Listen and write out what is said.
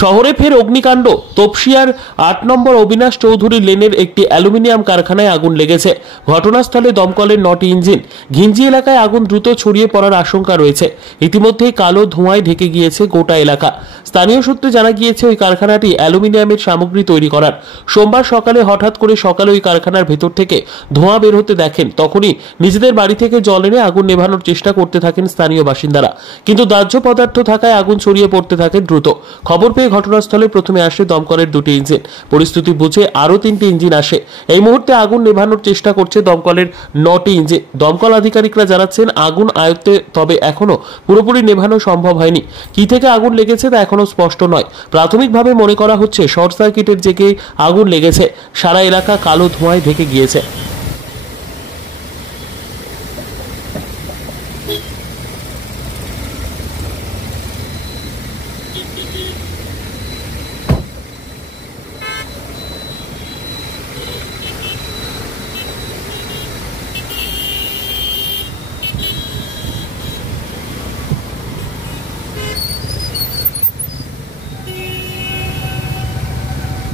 শহরে ফের অগ্নিকাণ্ড। তপসিয়ার ৮ নম্বর অবিনাশ চৌধুরী লেনের একটি অ্যালুমিনিয়াম কারখানায় আগুন লেগেছে। ঘটনাস্থলে দমকলের ৯টি ইঞ্জিন। ঘিঞ্জি এলাকায় আগুন দ্রুত ছড়িয়ে পড়ার আশঙ্কা রয়েছে। ইতিমধ্যেই কালো ধোঁয়ায় ঢেকে গিয়েছে গোটা এলাকা। স্থানীয় সূত্রে জানা গিয়েছে ওই কারখানাটি অ্যালুমিনিয়ামের সামগ্রী তৈরি করার। সোমবার সকালে হঠাৎ করে ওই কারখানার ভেতর থেকে ধোঁয়া বের হতে দেখেন। তখনই নিজেদের বাড়ি থেকে জল এনে আগুন নেভানোর চেষ্টা করতে থাকেন স্থানীয় বাসিন্দারা, কিন্তু দাহ্য পদার্থ থাকায় আগুন ছড়িয়ে পড়তে থাকে দ্রুত। খবর পেয়ে ঘটনাস্থলে প্রথমে আসে দমকলের 2টি ইঞ্জিন। পরিস্থিতি বুঝে আরও 3টি ইঞ্জিন আসে। এই মুহূর্তে আগুন নেভানোর চেষ্টা করছে দমকলের 9টি ইঞ্জিন। দমকল আধিকারিকরা জানাচ্ছেন আগুন আয়ত্তে, তবে এখনো পুরোপুরি নেভানো সম্ভব হয়নি। কি থেকে আগুন লেগেছে তা এখনো স্পষ্ট নয়। প্রাথমিকভাবে মনে করা হচ্ছে শর্ট সার্কিটের জেগে আগুন লেগেছে। সারা এলাকা কালো ধোঁয়ায় ঢেকে গিয়েছে।